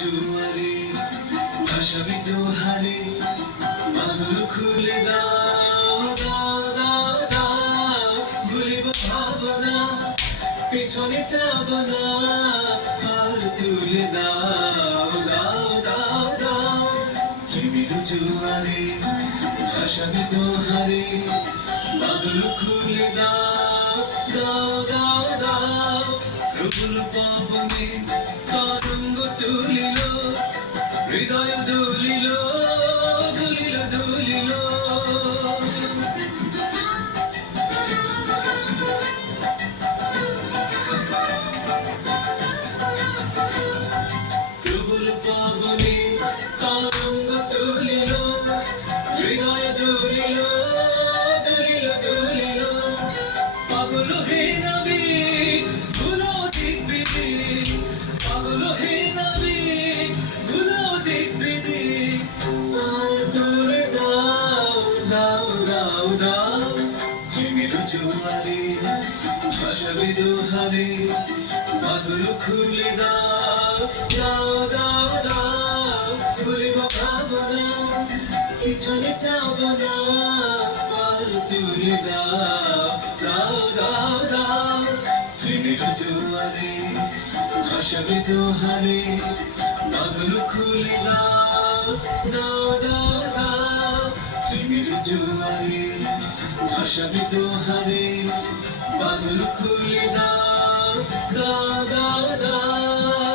জুয়ারে ভাসাবি দোহারে বাঁধন খুলে দাও দাও দাও দাও ভুলিব ভাবনা পেছনে যাব না পাল তুলে দাও দাও দাও দাও প্রেমের জুয়ারে ভাসাবি দোহারে বাঁধন খুলে দাও দাও দাও দাও প্রবল পাবনে তরঙ্গ তুলিল হৃদয় দুলিল দুলিল দুলিল প্রবল পাবনে তরঙ্গ তুলিল হৃদয় দুলিল দুলিল দুলিল পাগল হে নবী ভুলো দিব্যি পাগল হে নবী ভুলো দিব্যি আর দূরে দাও দাও দাও দাও প্রেমের জোয়ারে ভাসাবি দোহারে বাঁধন খুলে দাও দাও দাও দাও ভুলিব ভাবনা পিছনে যাব না পাল তুলে দাও দাও দাও দাও প্রেমের জোয়ারে ভাসাবি দোহারে বাঁধন খুলে দাও দাও দাও দাও প্রেমের জোয়ারে ভাসাবি দোহারে বাঁধন খুলে দাও দাও দাও দাও